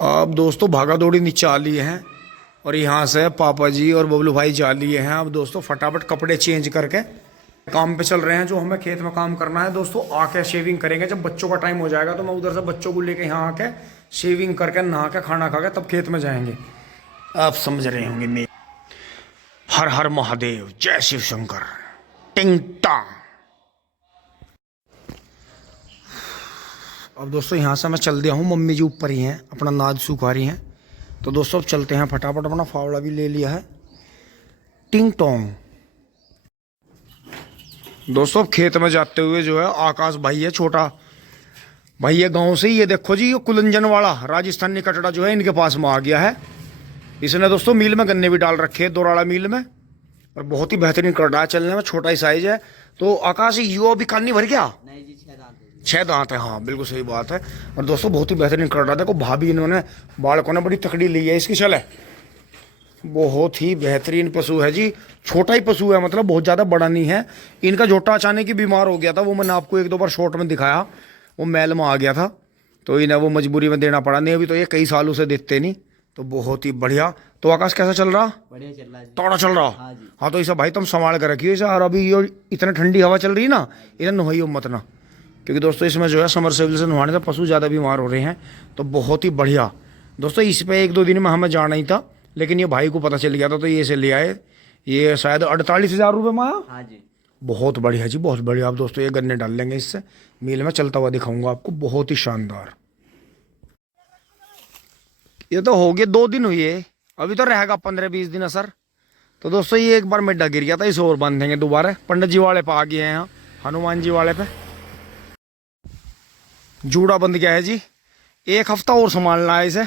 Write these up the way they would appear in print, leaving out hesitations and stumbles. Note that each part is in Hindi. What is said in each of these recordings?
अब दोस्तों भागा दौड़ी नीचे आ लिए हैं और यहाँ से पापा जी और बबलू भाई जा लिए हैं। अब दोस्तों फटाफट कपड़े चेंज करके काम पे चल रहे हैं। जो हमें खेत में काम करना है दोस्तों, आके शेविंग करेंगे। जब बच्चों का टाइम हो जाएगा तो मैं उधर से बच्चों को लेके यहाँ आके शेविंग करके नहा के खाना खा के तब खेत में जाएंगे। आप समझ रहे होंगे मेरे। हर हर महादेव, जय शिव शंकर, टिंग टांग। अब दोस्तों यहाँ से मैं चल दिया हूँ, मम्मी जी ऊपर ही हैं, अपना नाद सुखा रही हैं। तो दोस्तों अब चलते हैं फटाफट, अपना फावड़ा भी ले लिया है। टिंग टोंग। दोस्तों अब खेत में जाते हुए जो है आकाश भाई है, छोटा भाई है गांव से ही। ये देखो जी, ये कुलंजन वाला राजस्थानी कटड़ा जो है इनके पास में आ गया है। इसने दोस्तों मील में गन्ने भी डाल रखे हैं, दोराड़ा मील में, और बहुत ही बेहतरीन कटड़ा है चलने में, छोटा ही साइज है। तो आकाश युवा भी कानी भर गया। नहीं जी, 6 दांत है। हाँ बिल्कुल सही बात है। और दोस्तों बहुत ही बेहतरीन कटड़ा, देखो भाभी इन्होंने बालकों ने बड़ी तकड़ी ली है इसकी। चले, बहुत ही बेहतरीन पशु है जी। छोटा ही पशु है, मतलब बहुत ज़्यादा बड़ा नहीं है। इनका झोटा अचानक ही बीमार हो गया था, वो मैंने आपको 1-2 बार शॉर्ट में दिखाया। वो मैल में आ गया था तो इन्हें वो मजबूरी में देना पड़ा। नहीं अभी तो ये कई सालों से देते नहीं। तो बहुत ही बढ़िया। तो आकाश कैसा चल रहा? बढ़िया चल रहा है। तोड़ा चल रहा? हाँ जी। हाँ तो ऐसा भाई तुम संभाल कर रखिए इसे। और अभी ये इतनी ठंडी हवा चल रही है ना, इन्हें नहाइयो मत ना, क्योंकि दोस्तों इसमें जो है समर सेविल से नहाने से पशु ज़्यादा बीमार हो रहे हैं। तो बहुत ही बढ़िया दोस्तों। इस पे 1-2 दिन में हमें जाना ही था, लेकिन ये भाई को पता चल गया था तो ये इसे ले आए। ये शायद 48,000 रुपये में आया। हाँ जी, बहुत बढ़िया जी, बहुत बढ़िया। आप दोस्तों ये गन्ने डाल लेंगे इससे, मील में चलता हुआ दिखाऊंगा आपको, बहुत ही शानदार। ये तो हो गए 2 दिन हुए, अभी तो रहेगा 15-20 दिन असर। तो दोस्तों ये एक बार मिड्डा गिर गया था, इसे और बांधेंगे दोबारा। पंडित जी वाले पे आ गए हैं यहाँ, हनुमान जी वाले पे जूड़ा बंद गया है जी। 1 हफ्ता और संभालना है इसे।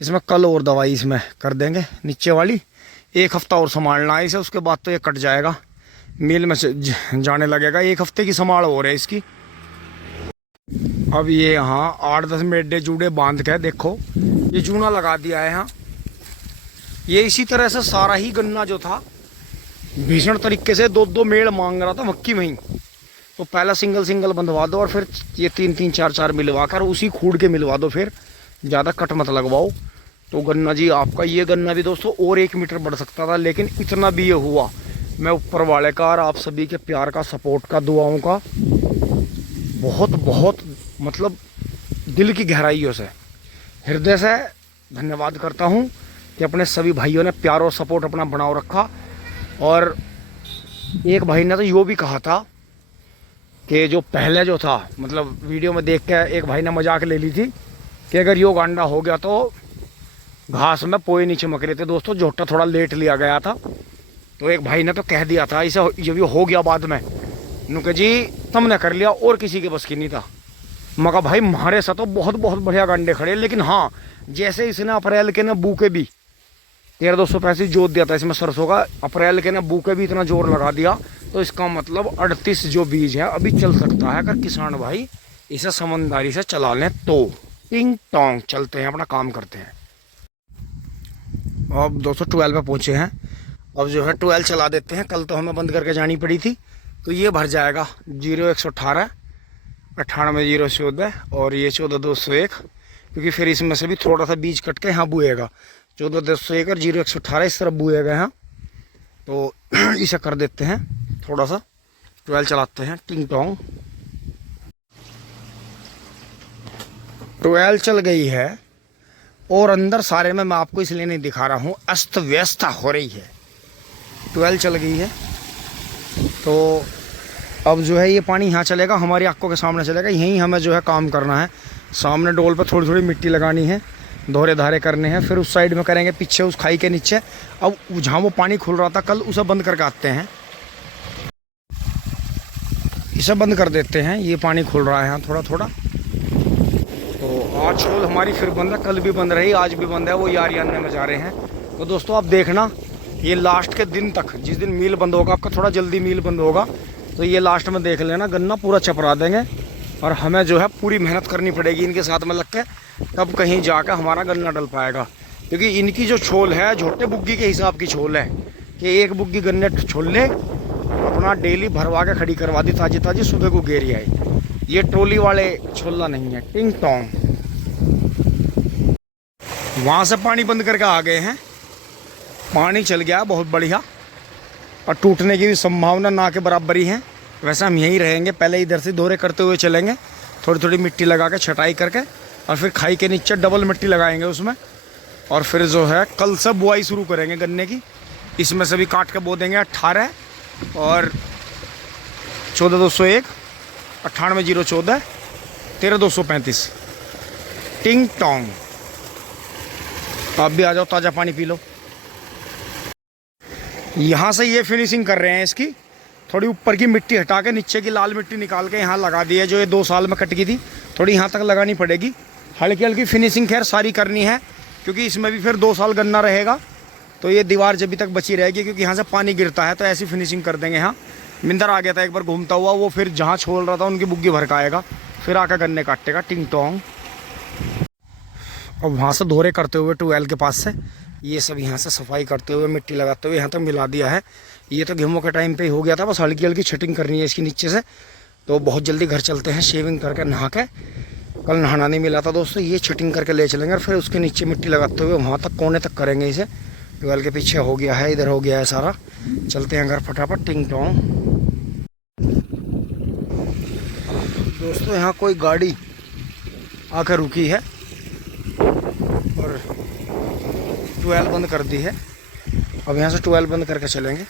इसमें कल और दवाई इसमें कर देंगे नीचे वाली। 1 हफ्ता और संभालना है इसे, उसके बाद तो ये कट जाएगा, मील में से जाने लगेगा। 1 हफ्ते की संभाल हो रही है इसकी। अब ये यहाँ 8-10 मेढे जूड़े बांध के देखो, ये जूना लगा दिया है यहाँ। ये इसी तरह से सारा ही गन्ना जो था भीषण तरीके से 2-2 मेड़ मांग रहा था मक्की में ही। तो पहला सिंगल बंधवा दो और फिर ये 3-3, 4-4 मिलवा कर उसी खूड़ के मिलवा दो, फिर ज़्यादा कट मत लगवाओ। तो गन्ना जी आपका, ये गन्ना भी दोस्तों और 1 मीटर बढ़ सकता था, लेकिन इतना भी ये हुआ। मैं ऊपर वाले का और आप सभी के प्यार का, सपोर्ट का, दुआओं का बहुत बहुत मतलब दिल की गहराइयों से, हृदय से धन्यवाद करता हूँ कि अपने सभी भाइयों ने प्यार और सपोर्ट अपना बनाओ रखा। और एक भाई ने तो यो भी कहा था कि जो पहले जो था, मतलब वीडियो में देख के एक भाई ने मजाक ले ली थी कि अगर यो गांडा हो गया तो घास में पोए नहीं चमक रहे थे। दोस्तों झोटा थोड़ा लेट लिया गया था, तो एक भाई ने तो कह दिया था इसे जब ये हो गया बाद में, नुके जी तुमने कर लिया और किसी के बस की नहीं था। मगर भाई हमारे साथ तो बहुत बहुत बढ़िया गांडे खड़े, लेकिन हाँ जैसे इसने अप्रैल के ना बूके भी 13,285 जोत दिया था इसमें सरसों का, अप्रैल के ना बूके भी इतना जोर लगा दिया, तो इसका मतलब 38 जो बीज है अभी चल सकता है अगर किसान भाई इसे समझदारी से चला लें तो। टिंग टोंग चलते हैं, अपना काम करते हैं। अब दोस्तों 12 पे पहुंचे हैं। अब जो है 12 चला देते हैं। कल तो हमें बंद करके जानी पड़ी थी, तो ये भर जाएगा 0118 98 और ये 14,201, क्योंकि फिर इसमें से भी थोड़ा सा बीज कट के यहाँ बुएगा। 14,201 और 0118 इस तरफ बुएगा यहाँ। तो इसे कर देते हैं थोड़ा सा, 12 चलाते हैं। टिंग टोंग 12 चल गई है, और अंदर सारे में मैं आपको इसलिए नहीं दिखा रहा हूँ, अस्त व्यस्त हो रही है। 12 चल गई है, तो अब जो है ये पानी यहाँ चलेगा, हमारी आंखों के सामने चलेगा। यहीं हमें जो है काम करना है। सामने डोल पर थोड़ी थोड़ी मिट्टी लगानी है, दोहरे धारे करने हैं, फिर उस साइड में करेंगे पीछे उस खाई के नीचे। अब जहाँ वो पानी खुल रहा था कल, उसे बंद करके आते हैं। इसे बंद कर देते हैं, ये पानी खुल रहा है यहाँ थोड़ा थोड़ा। तो आज छोल हमारी फिर बंद है, कल भी बंद रही, आज भी बंद है। वो यार आने में जा रहे हैं। तो दोस्तों आप देखना, ये लास्ट के दिन तक, जिस दिन मील बंद होगा, आपका थोड़ा जल्दी मील बंद होगा, तो ये लास्ट में देख लेना गन्ना पूरा चपरा देंगे। और हमें जो है पूरी मेहनत करनी पड़ेगी इनके साथ में लग के, तब कहीं जाकर हमारा गन्ना डल पाएगा। क्योंकि इनकी जो छोल है छोटे बुग्गी के हिसाब की छोल है, कि 1 बुग्गी गन्ने छोल ले, अपना डेली भरवा के खड़ी करवा दी ताजी ताजी, सुबह को गेरी आई। ये ट्रोली वाले छोला नहीं है। टिंग टोंग। वहाँ से पानी बंद करके आ गए हैं, पानी चल गया बहुत बढ़िया, और टूटने की भी संभावना ना के बराबर ही है। वैसे हम यहीं रहेंगे, पहले इधर से दौरे करते हुए चलेंगे, थोड़ी थोड़ी मिट्टी लगा के छटाई करके, और फिर खाई के नीचे डबल मिट्टी लगाएंगे उसमें, और फिर जो है कल से बुआई शुरू करेंगे गन्ने की। इसमें से भी काट के बो देंगे 18 और 14,201, 98,014, 13,235। टिंग टोंग। आप भी आ जाओ, ताज़ा पानी पी लो। यहाँ से ये फिनिशिंग कर रहे हैं इसकी, थोड़ी ऊपर की मिट्टी हटा के नीचे की लाल मिट्टी निकाल के यहाँ लगा दी है, जो ये 2 साल में कट गई थी, थोड़ी यहाँ तक लगानी पड़ेगी। हल्की हल्की फिनिशिंग खैर सारी करनी है, क्योंकि इसमें भी फिर 2 साल गन्ना रहेगा, तो ये दीवार जब भी तक बची रहेगी, क्योंकि यहाँ से पानी गिरता है, तो ऐसी फिनिशिंग कर देंगे। यहाँ मिंदर आ गया था एक बार घूमता हुआ, वो फिर जहाँ छोड़ रहा था उनकी बुग्गी भरकाएगा, फिर आकर गन्ने काटेगा। टिंग टोंग। और वहाँ से दौरे करते हुए ट्यूबवेल के पास से ये सब यहाँ से सफाई करते हुए मिट्टी लगाते हुए यहाँ तक मिला दिया है। ये तो गेहूँ के टाइम पे ही हो गया था, बस हल्की हल्की छटिंग करनी है इसकी नीचे से। तो बहुत जल्दी घर चलते हैं, शेविंग करके नहा के। कल नहाना नहीं मिला था दोस्तों, ये छटिंग करके ले चलेंगे और फिर उसके नीचे मिट्टी लगाते हुए वहाँ तक कोने तक करेंगे इसे। ट्यूबवेल के पीछे हो गया है, इधर हो गया है सारा। चलते हैं घर फटाफट। टिंग टोंग। दोस्तों यहाँ कोई गाड़ी आकर रुकी है और ट्यूबवेल बंद कर दी है। अब यहाँ से ट्यूबवेल बंद करके चलेंगे।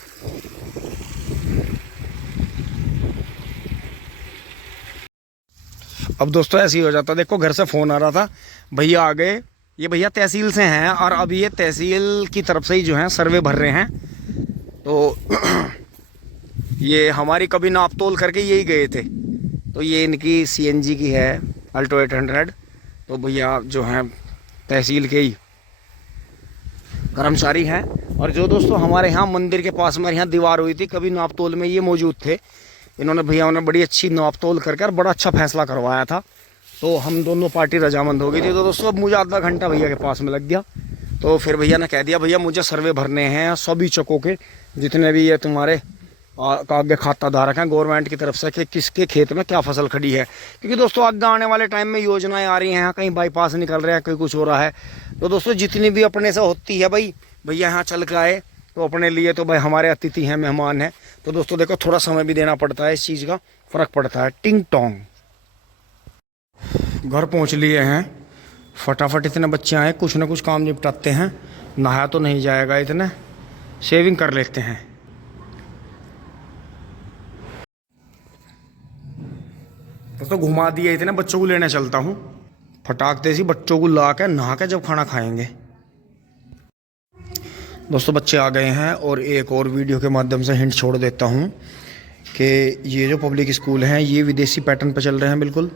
अब दोस्तों ऐसे ही हो जाता, देखो घर से फ़ोन आ रहा था, भैया आ गए। ये भैया तहसील से हैं और अब ये तहसील की तरफ से ही जो है सर्वे भर रहे हैं। तो ये हमारी कभी नाप तोल करके यही गए थे। तो ये इनकी CNG की है अल्टो 800। तो भैया जो हैं तहसील के ही कर्मचारी हैं। और जो दोस्तों हमारे यहाँ मंदिर के पास में यहाँ दीवार हुई थी, कभी नाप तोल में ये मौजूद थे। इन्होंने भैया ने बड़ी अच्छी नाप तोल करके और बड़ा अच्छा फैसला करवाया था। तो हम दोनों पार्टी रजामंद हो गई थी। तो दोस्तों अब मुझे आधा घंटा भैया के पास में लग गया। तो फिर भैया ने कह दिया, भैया मुझे सर्वे भरने हैं सभी चकों के, जितने भी ये तुम्हारे आगे खाता धारक हैं गवर्नमेंट की तरफ से, कि किसके खेत में क्या फसल खड़ी है। क्योंकि दोस्तों आगे आने वाले टाइम में योजनाएं आ रही हैं, कहीं बाईपास निकल रहे हैं, कहीं कुछ हो रहा है। तो दोस्तों जितनी भी अपने से होती है, भाई भैया यहाँ चल के आए तो अपने लिए तो भाई हमारे अतिथि हैं, मेहमान हैं। तो दोस्तों देखो थोड़ा समय भी देना पड़ता है, इस चीज़ का फ़र्क पड़ता है। टिंग टोंग। घर पहुँच लिए हैं, फटाफट इतने बच्चे आए, कुछ ना कुछ काम निपटाते हैं। नहाया तो नहीं जाएगा, इतने शेविंग कर लेते हैं। तो घुमा दिए, इतने बच्चों को लेने चलता हूँ। फटाक से बच्चों को ला के नहा के जब खाना खाएंगे। दोस्तों बच्चे आ गए हैं और एक और वीडियो के माध्यम से हिंट छोड़ देता हूँ कि ये जो पब्लिक स्कूल हैं ये विदेशी पैटर्न पर चल रहे हैं बिल्कुल।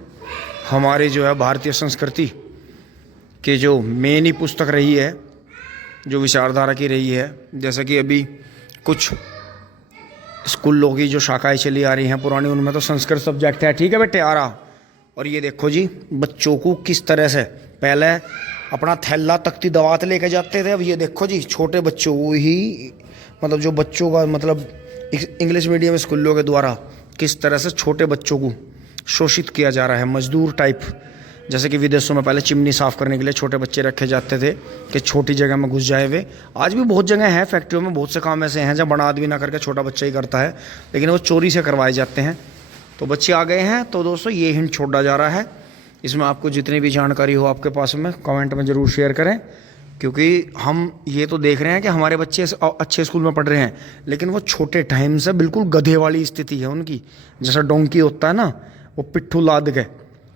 हमारी जो है भारतीय संस्कृति के जो मेन ही पुस्तक रही है, जो विचारधारा की रही है, जैसे कि अभी कुछ स्कूलों की जो शाखाएं चली आ रही हैं पुरानी, उनमें तो संस्कृत सब्जेक्ट है। ठीक है बेटे, आ रहा। और ये देखो जी बच्चों को किस तरह से पहले अपना थैला तख्ती दवात लेके जाते थे। अब ये देखो जी छोटे बच्चों को ही, मतलब जो बच्चों का मतलब इंग्लिश मीडियम स्कूलों के द्वारा किस तरह से छोटे बच्चों को शोषित किया जा रहा है, मजदूर टाइप। जैसे कि विदेशों में पहले चिमनी साफ़ करने के लिए छोटे बच्चे रखे जाते थे कि छोटी जगह में घुस जाए वे। आज भी बहुत जगह है, फैक्ट्रियों में बहुत से काम ऐसे हैं जब बड़ा आदमी ना करके छोटा बच्चा ही करता है, लेकिन वो चोरी से करवाए जाते हैं। तो बच्चे आ गए हैं। तो दोस्तों ये हिंट छोड़ा जा रहा है। इसमें आपको जितनी भी जानकारी हो आपके पास में कमेंट में ज़रूर शेयर करें, क्योंकि हम ये तो देख रहे हैं कि हमारे बच्चे अच्छे स्कूल में पढ़ रहे हैं, लेकिन वो छोटे टाइम से बिल्कुल गधे वाली स्थिति है उनकी। जैसा डोंकी होता है ना, वो पिट्ठू लाद के,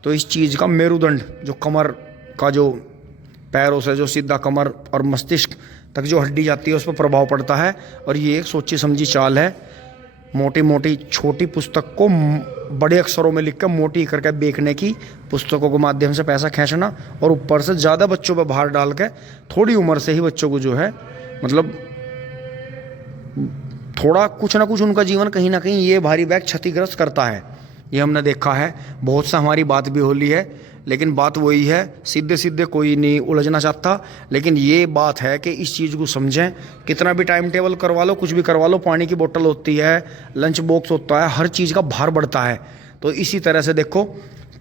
तो इस चीज़ का मेरुदंड जो कमर का, जो पैरों से जो सीधा कमर और मस्तिष्क तक जो हड्डी जाती है उस पर प्रभाव पड़ता है। और ये एक सोची समझी चाल है। मोटी मोटी छोटी पुस्तक को बड़े अक्षरों में लिख कर मोटी करके बेचने की, पुस्तकों के माध्यम से पैसा खींचना, और ऊपर से ज़्यादा बच्चों पर भार डाल के थोड़ी उम्र से ही बच्चों को जो है मतलब थोड़ा कुछ ना कुछ उनका जीवन कहीं ना कहीं ये भारी बैग क्षतिग्रस्त करता है। ये हमने देखा है। बहुत सा हमारी बात भी हो ली है, लेकिन बात वही है, सीधे सीधे कोई नहीं उलझना चाहता। लेकिन ये बात है कि इस चीज़ को समझें। कितना भी टाइम टेबल करवा लो, कुछ भी करवा लो, पानी की बोतल होती है, लंच बॉक्स होता है, हर चीज़ का भार बढ़ता है। तो इसी तरह से देखो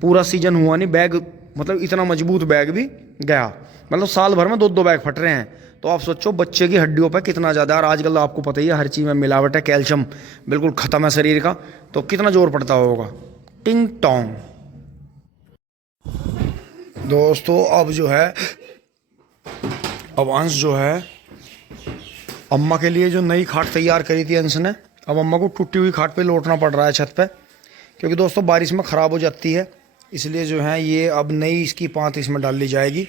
पूरा सीजन हुआ नहीं, बैग मतलब इतना मजबूत बैग भी गया। मतलब साल भर में 2-2 बैग फट रहे हैं। तो आप सोचो बच्चे की हड्डियों पर कितना ज़्यादा, और आजकल तो आपको पता ही है हर चीज़ में मिलावट है, कैल्शियम बिल्कुल ख़त्म है शरीर का, तो कितना जोर पड़ता होगा। टिंग टोंग। दोस्तों अब जो है, अब अंश जो है अम्मा के लिए जो नई खाट तैयार करी थी अंश ने, अब अम्मा को टूटी हुई खाट पे लौटना पड़ रहा है छत पे, क्योंकि दोस्तों बारिश में ख़राब हो जाती है, इसलिए जो है ये अब नई इसकी पाँत इसमें डाल ली जाएगी।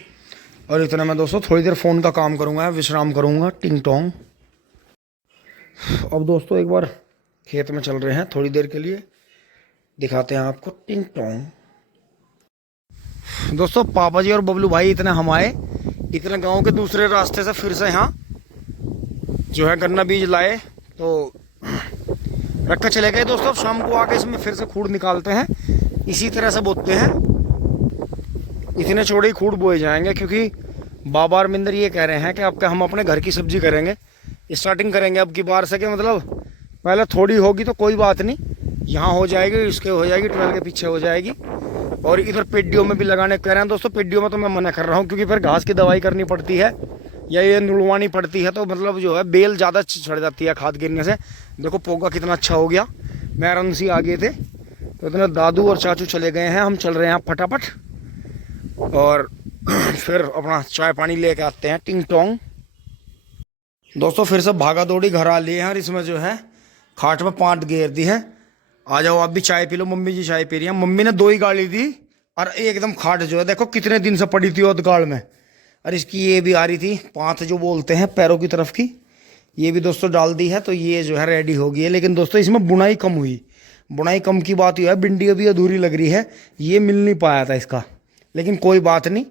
और इतना मैं दोस्तों थोड़ी देर फ़ोन का काम करूँगा, विश्राम करूँगा। टिंग टोंग। अब दोस्तों एक बार खेत में चल रहे हैं थोड़ी देर के लिए, दिखाते हैं आपको। टिंग टोंग। दोस्तों पापा जी और बबलू भाई इतने हम आए, इतने गांव के दूसरे रास्ते से फिर से यहाँ जो है गन्ना बीज लाए, तो रख कर चले गए। दोस्तों शाम को आके इसमें फिर से खूड़ निकालते हैं, इसी तरह से बोते हैं। इतने चौड़े ही खूड़ बोए जाएंगे, क्योंकि बाबा और मिंदर ये कह रहे हैं कि अब हम अपने घर की सब्जी करेंगे, स्टार्टिंग करेंगे अब की बार से। कि मतलब पहले थोड़ी होगी तो कोई बात नहीं, यहाँ हो जाएगी, इसके हो जाएगी, 12 के पीछे हो जाएगी। और इधर पेडियों में भी लगाने कह रहे हैं दोस्तों। पेडियों में तो मैं मना कर रहा हूँ, क्योंकि फिर घास की दवाई करनी पड़ती है या ये नुड़वानी पड़ती है, तो मतलब जो है बेल ज़्यादा चढ़ जाती है खाद गिरने से। देखो पोगा कितना अच्छा हो गया, मैरन सी आ गए थे, तो इतने दादू और चाचू चले गए हैं, हम चल रहे हैं फटाफट और फिर अपना चाय पानी लेके आते हैं। टिंग टोंग। दोस्तों फिर से भागा दौड़ी घर आ लिए हैं, और इसमें जो है खाट में 5 घेर दी है। आ जाओ आप भी चाय पी लो। मम्मी जी चाय पी रही हैं। मम्मी ने 2 ही गाड़ी दी, और एकदम खाट जो है देखो कितने दिन से पड़ी थी उदगाड़ में। और इसकी ये भी आ रही थी पाँत जो बोलते हैं पैरों की तरफ की, ये भी दोस्तों डाल दी है, तो ये जो है रेडी हो गई है। लेकिन दोस्तों इसमें बुनाई कम हुई, बुनाई कम की बात यह है, बिंडी अभी अधूरी लग रही है, ये मिल नहीं पाया था इसका। लेकिन कोई बात नहीं,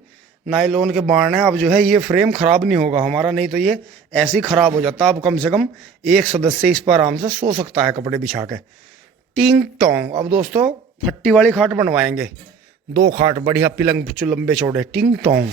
नायलॉन के बाण है, अब जो है ये फ्रेम ख़राब नहीं होगा हमारा, नहीं तो ये ऐसे ही ख़राब हो जाता। अब कम से कम एक सदस्य इस पर आराम से सो सकता है कपड़े बिछा के। टिंग टोंग। अब दोस्तों फट्टी वाली खाट बनवाएंगे, 2 खाट बढ़िया पिलंग लंबे चौड़े। टिंग टोंग।